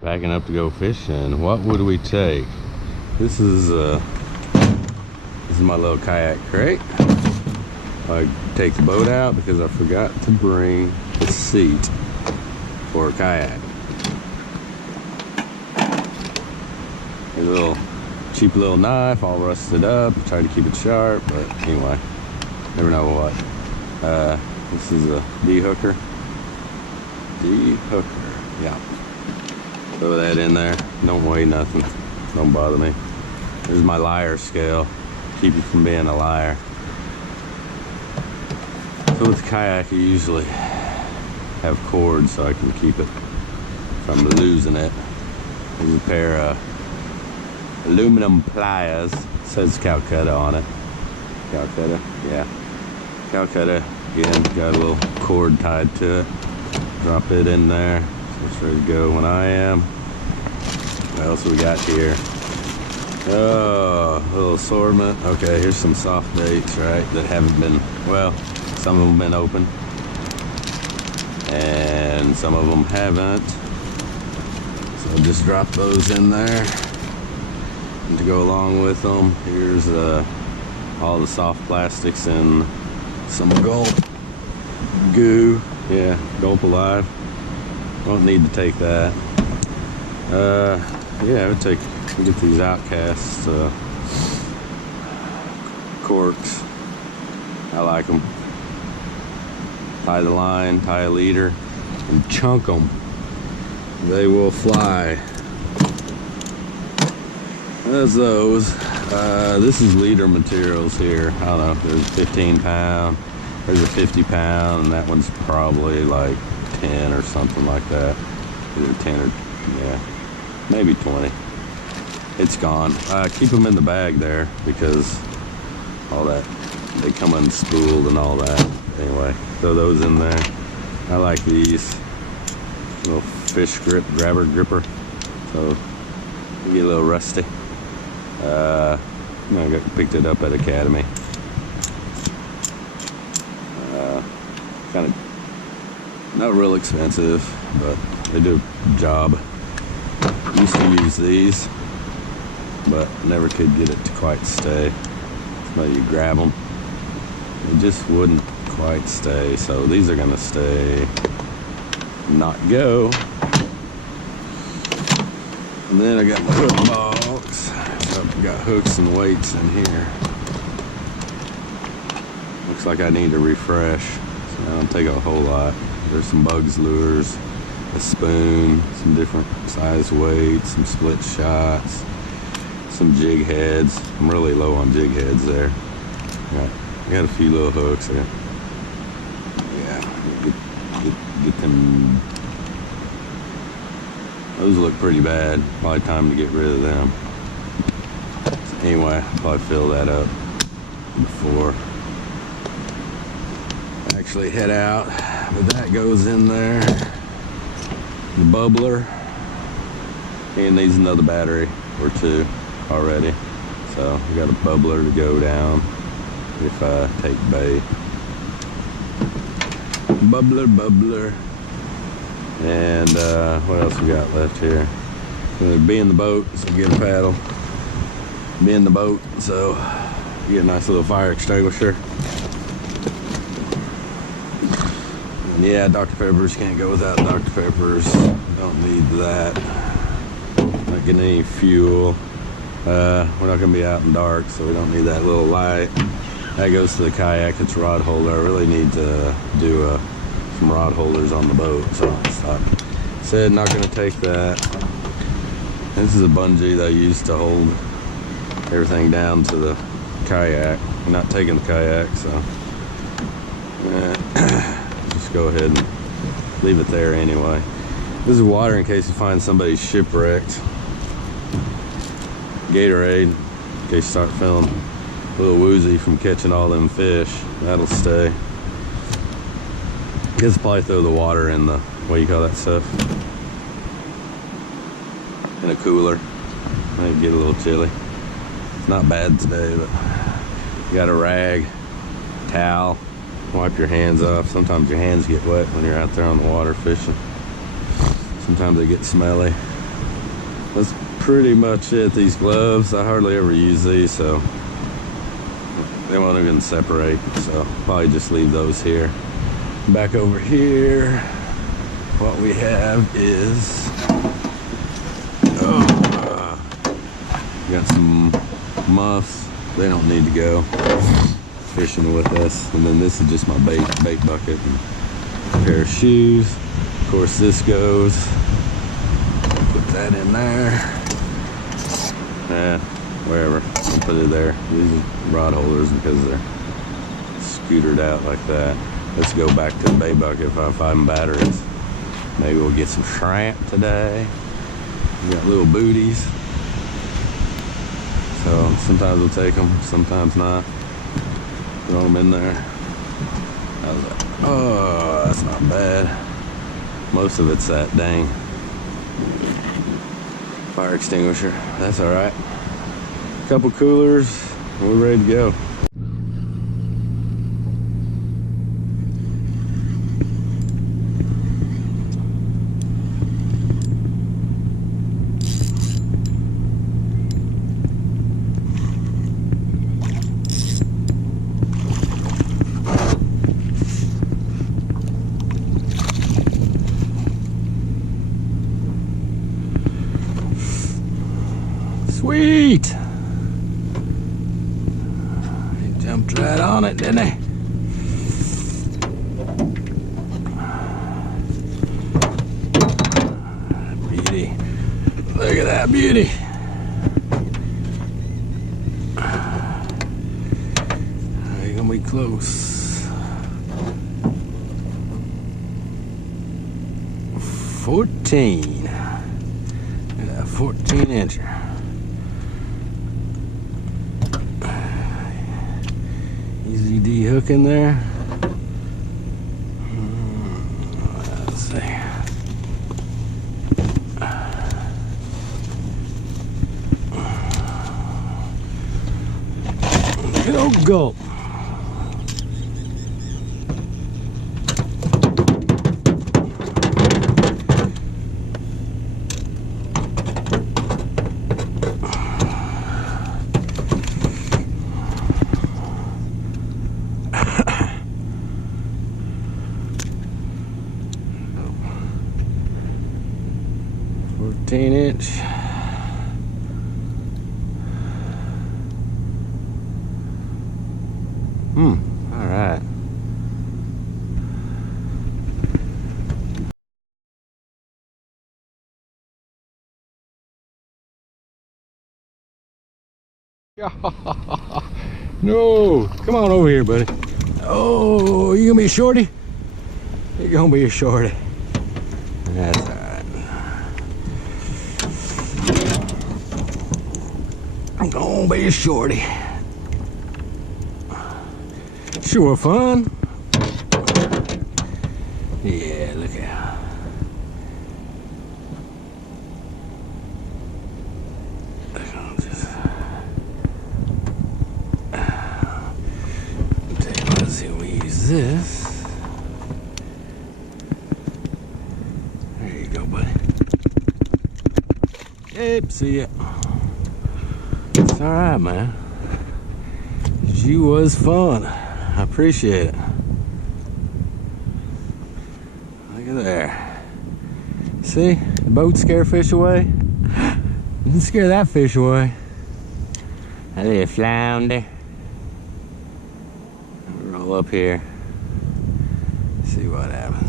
Backing up to go fishing. What would we take? This is my little kayak crate. I take the boat out because I forgot to bring the seat for a kayak. A little cheap little knife, all rusted up. Try to keep it sharp, but anyway, never know what. This is a D-hooker. D-hooker, yeah. Throw that in there. Don't weigh nothing. Don't bother me. There's my liar scale. Keep you from being a liar. So with the kayak, you usually have cord so I can keep it from losing it. There's a pair of aluminum pliers. It says Calcutta on it. Calcutta, yeah. Calcutta. Again, got a little cord tied to it. Drop it in there. So it's ready to go when I am. What else we got here? Oh, a little assortment. Okay, here's some soft baits, right, that haven't been, well, some of them been open. And some of them haven't. So just drop those in there. And to go along with them, here's all the soft plastics and some Gulp goo. Yeah, Gulp Alive. Don't need to take that. Yeah, I would get these Outcasts corks. I like them. Tie the line, tie a leader, and chunk them. They will fly. There's those. This is leader materials here. I don't know, there's 15 pound, there's a 50 pound, and that one's probably like 10 or something like that. Either 10 or, yeah, maybe 20. It's gone. Keep them in the bag there because all that, they come unspooled and all that. Anyway, throw those in there. I like these. Little fish grabber gripper. So you get a little rusty. I picked it up at Academy. Kind of not real expensive, but they do a job. Used to use these, but never could get it to quite stay. So you grab them, it just wouldn't quite stay. So these are gonna stay, not go. And then I got my hook box. So I've got hooks and weights in here. Looks like I need to refresh. So I don't take a whole lot. There's some bugs lures, a spoon, some different size weights, some split shots, some jig heads. I'm really low on jig heads there. I got a few little hooks there. Yeah, get them. Those look pretty bad. Probably time to get rid of them. So anyway, I'll probably fill that up before I actually head out. But that goes in there. The bubbler. And needs another battery or two already. So we got a bubbler to go down if I take bait. Bubbler. And what else we got left here? Be in the boat, so get a paddle. Be in the boat, so you get a nice little fire extinguisher. And yeah, Dr. Peppers, can't go without Dr. Peppers. Don't need that. Not getting any fuel. We're not gonna be out in dark, so we don't need that little light. That goes to the kayak. It's a rod holder. I really need to do some rod holders on the boat, so I said not gonna take that. This is a bungee that I use to hold everything down to the kayak. I'm not taking the kayak, so just go ahead and leave it there anyway. This is water in case you find somebody shipwrecked. Gatorade, in case you start feeling a little woozy from catching all them fish. That'll stay. I guess I'll probably throw the water in the, what do you call that stuff? In a cooler. Might get a little chilly. It's not bad today, but you got a rag, towel, wipe your hands off. Sometimes your hands get wet when you're out there on the water fishing. Sometimes they get smelly. that's pretty much it. These gloves, I hardly ever use these, so they won't even separate. So probably just leave those here. Back over here, what we have is got some muffs. They don't need to go fishing with us. And then this is just my bait bucket and a pair of shoes. Of course, this goes. Put that in there. Yeah, wherever. I'll put it there. These are rod holders because they're scootered out like that. Let's go back to the bait bucket if I find batteries. Maybe we'll get some shrimp today. We got little booties. So sometimes we'll take them, sometimes not. Throw them in there. How's that? Oh, that's not bad. Most of it's that dang fire extinguisher. That's all right. Couple coolers, we're ready to go. Sweet! He jumped right on it, didn't he? Beauty. Look at that beauty. You're gonna be close. 14. Look at that 14-incher. Easy de-hook in there. Let's see. Good old gulp. Inch. All right. No, come on over here, buddy. Oh, you gonna be a shorty? You're gonna be a shorty. That's all right. I'm gonna be a shorty. Sure fun. Yeah, look out. Let's see, we use this. There you go, buddy. Yep, see ya. It's all right, man. She was fun. I appreciate it. Look at there. See, the boat scare fish away. Didn't scare that fish away. That little flounder. Roll up here. See what happens.